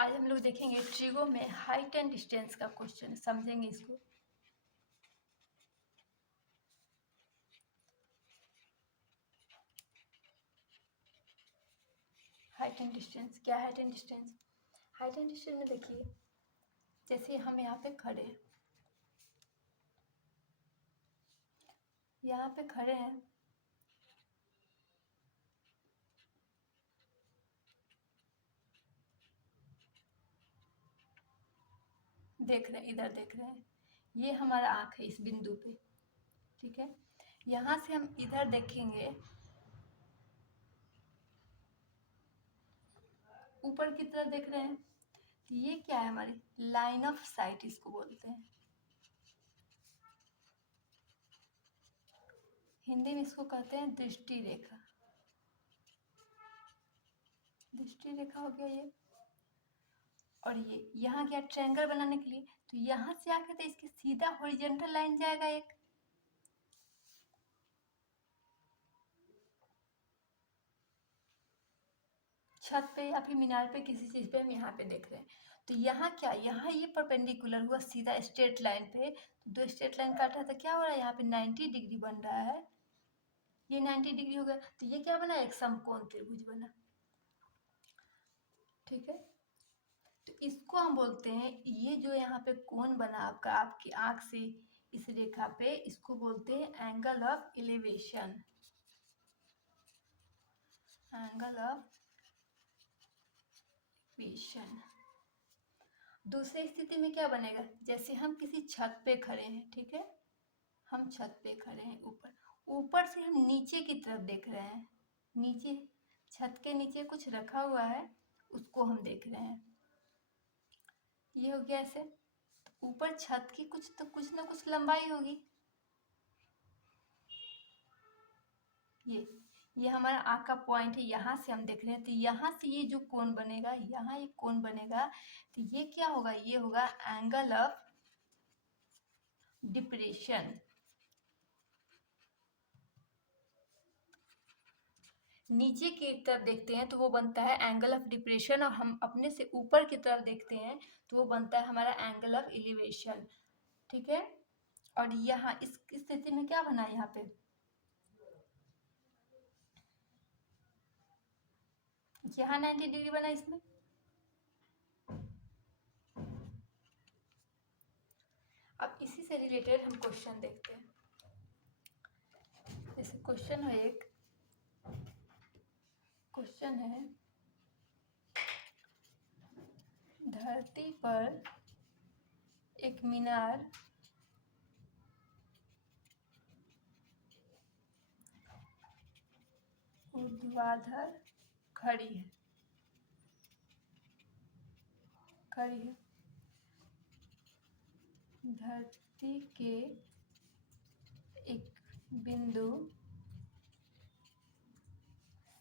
आज हम लोग देखेंगे ट्रिगो में हाइट एंड डिस्टेंस का क्वेश्चन, समझेंगे इसको। हाइट एंड डिस्टेंस क्या है? Height and distance, height and distance में देखिए, जैसे हम यहाँ पे खड़े हैं, यहाँ पे खड़े हैं, देख रहे हैं, इधर देख रहे हैं, ये हमारा आँख है इस बिंदु पे, ठीक है। यहाँ से हम इधर देखेंगे, ऊपर की तरफ देख रहे हैं, तो ये क्या है? हमारी लाइन ऑफ साइट इसको बोलते हैं। हिंदी में इसको कहते हैं दृष्टि रेखा। दृष्टि रेखा हो गया ये। और ये यहाँ क्या, ट्रायंगल बनाने के लिए, तो यहाँ से आके तो इसकी सीधा हॉरिजॉन्टल लाइन जाएगा एक, छत पे या फिर मीनार पे, किसी चीज पे हम यहाँ पे देख रहे हैं, तो यहाँ क्या, यहाँ ये परपेंडिकुलर हुआ सीधा स्ट्रेट लाइन पे, तो दो स्ट्रेट लाइन काटा तो क्या हो रहा है, यहाँ पे 90 डिग्री बन रहा है, ये 90 डिग्री हो गया, तो ये क्या बना, एक समकोण त्रिभुज बना, ठीक है। तो इसको हम बोलते हैं, ये जो यहाँ पे कोण बना आपका, आपकी आंख से इस रेखा पे, इसको बोलते हैं angle of elevation, angle of elevation. दूसरी स्थिति में क्या बनेगा, जैसे हम किसी छत पे खड़े हैं, ठीक है, हम छत पे खड़े हैं, ऊपर ऊपर से हम नीचे की तरफ देख रहे हैं, नीचे छत के नीचे कुछ रखा हुआ है, उसको हम देख रहे हैं, ये हो गया ऐसे। तो ऊपर छत की कुछ तो कुछ ना कुछ लंबाई होगी, ये हमारा आँख का पॉइंट है, यहाँ से हम देख रहे हैं, तो यहाँ से ये जो कोण बनेगा, यहाँ एक कोण बनेगा, तो ये क्या होगा, ये होगा एंगल ऑफ डिप्रेशन। नीचे की तरफ देखते हैं तो वो बनता है एंगल ऑफ डिप्रेशन, और हम अपने से ऊपर की तरफ देखते हैं तो वो बनता है हमारा एंगल ऑफ एलिवेशन, ठीक है। और यहाँ इस स्थिति में क्या बना, यहाँ पे यहाँ 90 डिग्री बना इसमें। अब इसी से रिलेटेड हम क्वेश्चन देखते हैं। जैसे क्वेश्चन है, एक क्वेश्चन है, धरती पर एक मीनार ऊर्ध्वाधर खड़ी है, धरती के एक बिंदु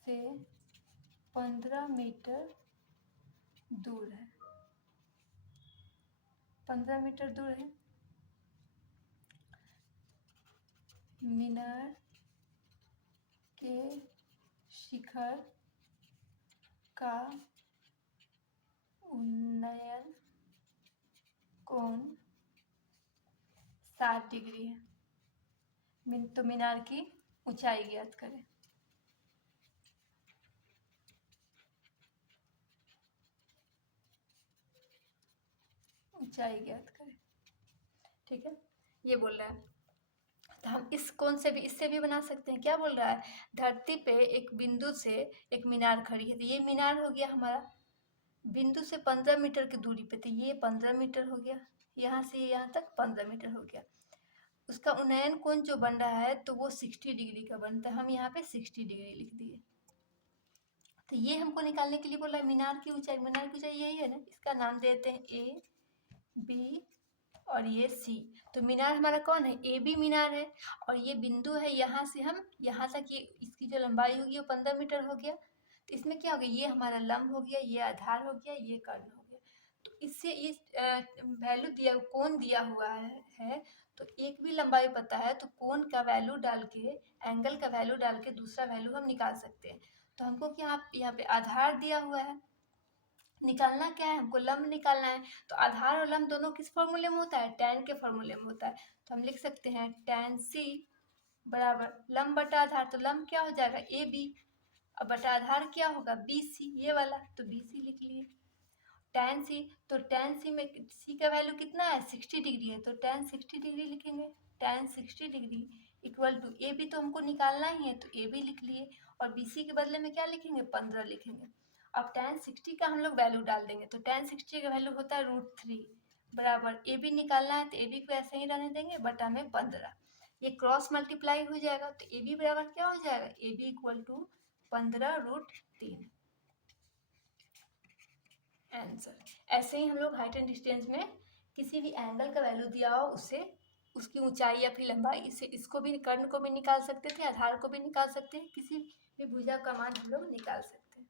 से 15 मीटर दूर है, 15 मीटर दूर है। मीनार के शिखर का उन्नयन कोण 60 डिग्री है। तो मीनार की ऊंचाई ज्ञात करें। ऊंचाई ज्ञात करें, ठीक है, ये बोल रहा है। तो हम इस कोण से भी, इससे भी बना सकते हैं। क्या बोल रहा है, धरती पे एक बिंदु से एक मीनार खड़ी है, तो ये मीनार हो गया हमारा बिंदु से 15 मीटर की दूरी पे, तो ये 15 मीटर हो गया, यहाँ से यहाँ तक 15 मीटर हो गया। उसका उन्नयन कोण जो बन रहा है तो वो 60 डिग्री का बनता है, हम यहाँ पे 60 डिग्री लिख दिए। तो ये हमको निकालने के लिए बोला है मीनार की ऊंचाई, मीनार की ऊंचाई यही है ना, इसका नाम देते हैं ए बी और ये सी। तो मीनार हमारा कौन है, ए बी मीनार है, और ये बिंदु है, यहाँ से हम यहाँ तक, ये इसकी जो लंबाई होगी वो 15 मीटर हो गया। तो इसमें क्या हो गया, ये हमारा लंब हो गया, ये आधार हो गया, ये कर्ण हो गया। तो इससे इस वैल्यू दिया, कोण दिया हुआ है, तो एक भी लंबाई पता है तो कोण का वैल्यू डाल के, एंगल का वैल्यू डाल के दूसरा वैल्यू हम निकाल सकते हैं। तो हमको क्या, यहाँ पे आधार दिया हुआ है, निकालना क्या है, हमको लंब निकालना है। तो आधार और लंब दोनों किस फॉर्मूले में होता है, tan के फॉर्मूले में होता है। तो हम लिख सकते हैं tan c बराबर लंब बटा आधार, तो लंब क्या हो जाएगा ए बी, और बटा आधार क्या होगा बी सी, ये वाला, तो बी सी लिख लिए। tan c, तो tan c में c का वैल्यू कितना है 60 डिग्री है, तो tan 60 डिग्री लिखेंगे। tan 60 degree equal to A B, तो हमको निकालना ही है, तो ए बी लिख लिए। और बी सी के बदले में क्या लिखेंगे 15 लिखेंगे। अब tan 60 का हम लोग वैल्यू डाल देंगे, तो tan 60 का वैल्यू होता है √3 बराबर ए बी निकालना है, तो ए बी को ऐसे ही रहने देंगे बटा में 15। ये क्रॉस मल्टीप्लाई हो जाएगा, तो ए बी बराबर क्या हो जाएगा, A B equal to 15√3 answer. ऐसे ही हम लोग हाइट एंड डिस्टेंस में किसी भी एंगल का वैल्यू दिया हो उससे उसकी ऊंचाई या फिर लंबाई, इससे इसको भी कर्ण को भी निकाल सकते थे, आधार को भी निकाल सकते हैं, किसी भी भुजा का मान हम लोग निकाल सकते हैं।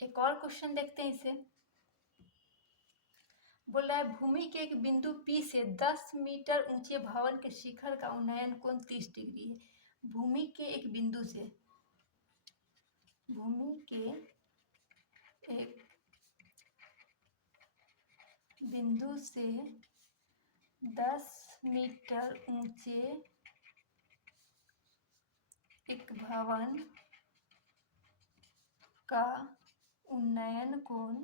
एक और क्वेश्चन देखते हैं इसे। बोल रहा है भूमि के एक बिंदु P से 10 मीटर ऊंचे भवन के शिखर का उन्नयन कोण 30 डिग्री है। भूमि के एक बिंदु से, भूमि के एक बिंदु से 10 मीटर ऊंचे एक भवन का उन्नयन कोण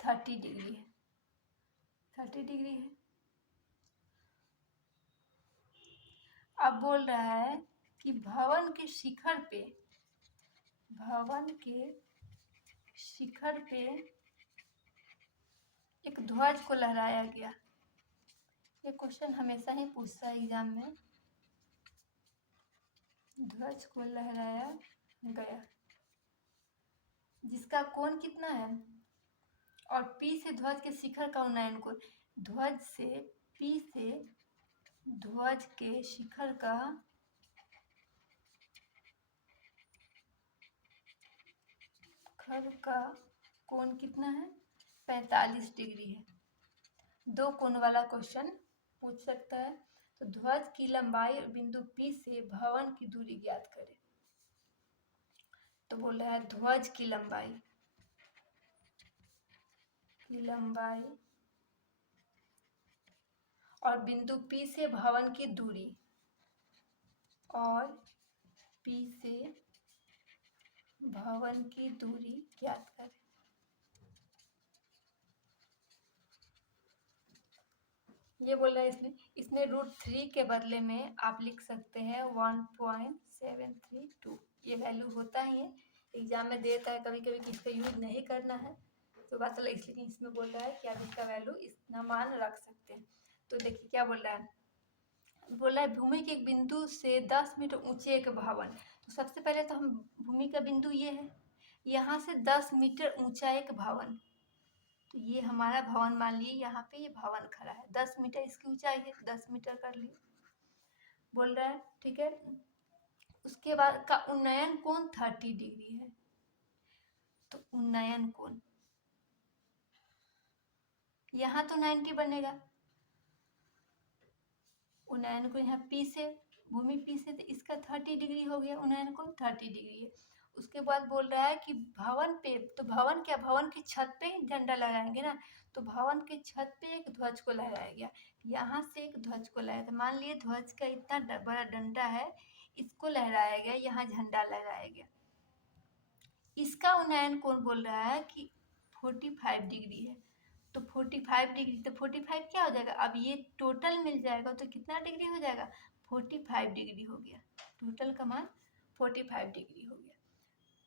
30 डिग्री है, 30 डिग्री है। अब बोल रहा है कि भवन के शिखर पे, भवन के शिखर पे एक ध्वज को लहराया गया। ये क्वेश्चन हमेशा ही पूछता है एग्जाम में, ध्वज को लहराया गया जिसका कोण कितना है, और P से ध्वज के शिखर का उन्नयन कोण, ध्वज से P से ध्वज के शिखर का कोण कितना है 45 डिग्री है। दो कोण वाला क्वेश्चन पूछ सकता है। तो ध्वज की लंबाई बिंदु P से भवन की दूरी ज्ञात करें। तो बोल रहा है ध्वज की लंबाई और बिंदु P से भवन की दूरी, और P से भवन की दूरी ज्ञात करें। ये बोल रहा है इसमें √3 के बदले में आप लिख सकते हैं 1.732। ये वैल्यू होता ही है, एग्जाम में देता है कभी कभी कि इसका यूज नहीं करना है, तो बात चला, इसलिए इसमें बोल रहा है कि आप इसका वैल्यू इतना मान रख सकते हैं। तो देखिए क्या बोल रहा है, भूमि के एक बिंदु से 10 मीटर ऊंचे एक भवन। तो सबसे पहले तो हम भूमि का बिंदु ये है, यहाँ से 10 मीटर ऊंचा एक भवन, तो ये हमारा भवन मान लिए, यहाँ पे ये भवन खड़ा है, 10 मीटर इसकी ऊंचाई है, 10 मीटर कर लिए बोल रहा है, ठीक है। उसके बाद का उन्नयन कोण 30 डिग्री है। तो उन्नयन कोण यहाँ तो 90 बनेगा, उन्नयन कोण यहाँ P से, भूमि P से, तो इसका 30 डिग्री हो गया, उन्नयन कोण 30 डिग्री है। उसके बाद बोल रहा है कि भवन पे, तो भवन क्या, भवन की छत पे ही झंडा लगाएंगे ना, तो भवन की छत पे एक ध्वज को लहराया गया, यहाँ से एक ध्वज को लहराया, मान लिए ध्वज का इतना बड़ा डंडा है, इसको लहराया गया, यहाँ झंडा लहराया गया। इसका उन्नयन कोण बोल रहा है कि 45 डिग्री है। तो 45 डिग्री, तो 45 क्या हो जाएगा, अब ये टोटल मिल जाएगा तो कितना डिग्री हो जाएगा 45 डिग्री हो गया, टोटल का मान 45 डिग्री हो गया।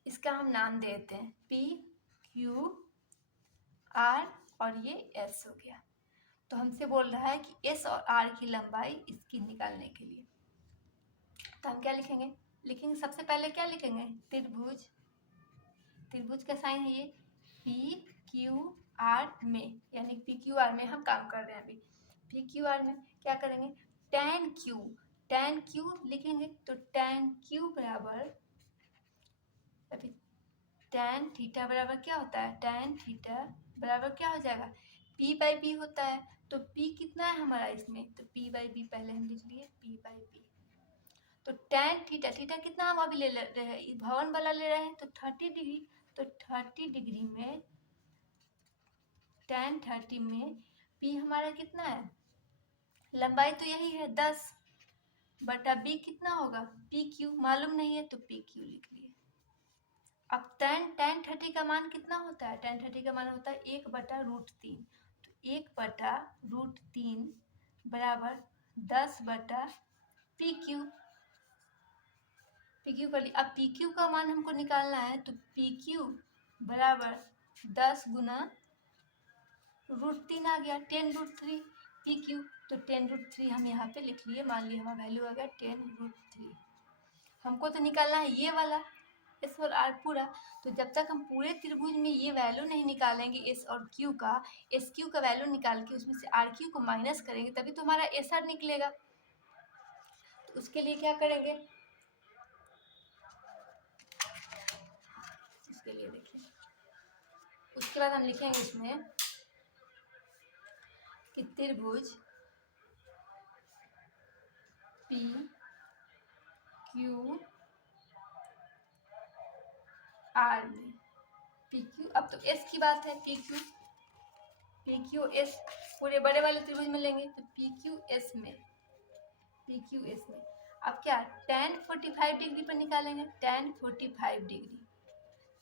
इसका हम नाम देते हैं P Q R और ये S हो गया। तो हमसे बोल रहा है कि S और R की लंबाई इसकी निकालने के लिए, तो हम क्या लिखेंगे सबसे पहले क्या लिखेंगे, त्रिभुज, त्रिभुज का साइन है ये P Q R में, यानी P Q R में हम काम कर रहे हैं अभी। P Q R में क्या करेंगे, tan Q लिखेंगे, तो tan Q बराबर, अभी tan थीटा बराबर क्या होता है, tan थीटा बराबर क्या हो जाएगा P/B होता है। तो P कितना है हमारा इसमें, तो P/B पहले हम लिख लिए, तो tan थीटा, थीटा कितना हम अभी ले रहे हैं, भवन वाला ले रहे हैं, तो 30 डिग्री। तो 30 डिग्री में tan 30 में p हमारा कितना है, लंबाई तो यही है 10 बटा b कितना होगा, पी क्यू मालूम नहीं है तो पी क्यू लिख लिए। अब tan 30 का मान कितना होता है, tan 30 का मान होता है 1/√3। तो 1/√3 बराबर 10 बटा पी क्यू कर लिया। अब पी क्यू का मान हमको निकालना है, तो पी क्यू बराबर 10 गुना √3 आ गया 10√3 पी क्यू। तो 10√3 हम यहाँ पे लिख लिए, मान लिया हमारा वैल्यू आ गया 10√3। हमको तो निकालना है ये वाला एस और आर पूरा। तो जब तक हम पूरे त्रिभुज में ये वैल्यू नहीं निकालेंगे एस और क्यू का, एस क्यू का वैल्यू निकाल के उसमें से आर क्यू को माइनस करेंगे तभी तो हमारा एस आर निकलेगा। तो उसके लिए क्या करेंगे, उसके लिए देखिए, उसके बाद हम लिखेंगे इसमें कि त्रिभुज पी क्यू आर में पी क्यू, अब तो एस की बात है, पी क्यू एस पूरे बड़े वाले त्रिभुज में लेंगे, तो पी क्यू एस में अब क्या tan 45 डिग्री पर निकालेंगे, tan 45 डिग्री।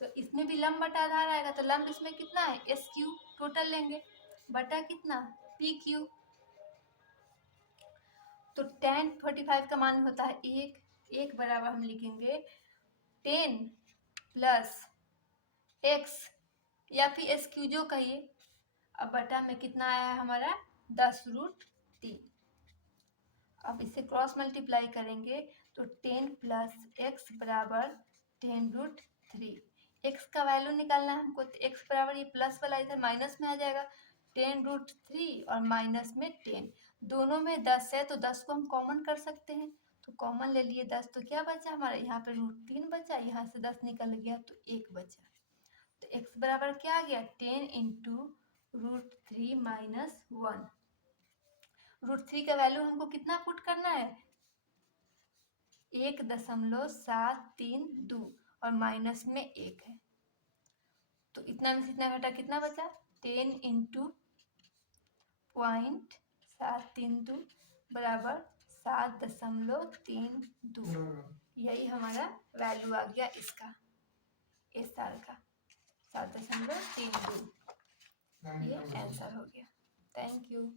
तो इसमें भी लंब बटा आधार आएगा, तो लंब इसमें कितना है एस क्यू टोटल लेंगे बटा कितना पी क्यू। तो tan 45 का मान होता है 1 बराबर हम लिखेंगे 10 प्लस x या फिर एस क्यू जो कहिए। अब बटा में कितना आया है हमारा 10√3। अब इसे क्रॉस मल्टीप्लाई करेंगे तो 10 प्लस एक्स बराबर 10√3। एक्स का वैल्यू निकालना है हमको, तो एक्स बराबर ये प्लस वाला इधर माइनस में आ जाएगा 10√3 और माइनस में 10, दोनों में 10 है तो 10 को हम कॉमन कर सकते हैं। तो कॉमन ले लिए 10, तो क्या बचा हमारा यहाँ पे √3 बचा, यहाँ से 10 निकल गया तो 1 बचा। तो एक्स बराबर क्या आ गया 10 इंटू √3 माइनस 1। √3 का वैल्यू हमको कितना पुट करना है 1.732 और माइनस में 1 है, तो इतना में से इतना घटा कितना बचा 10 इंटू 0.732 बराबर 7.32। यही हमारा वैल्यू आ गया इसका इस साल का 7.32। ये आंसर हो गया। Thank you.